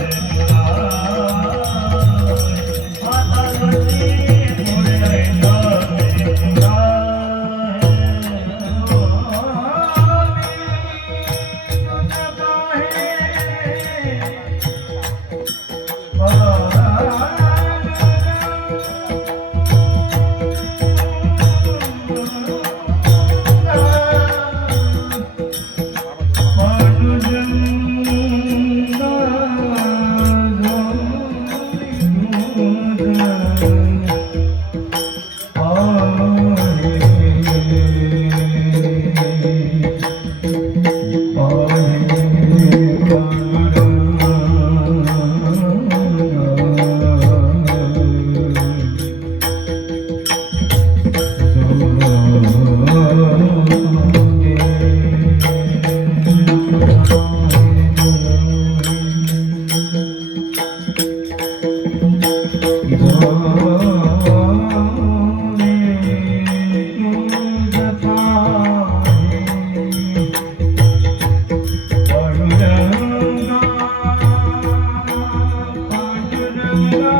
Yeah.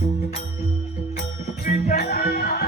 Thank you.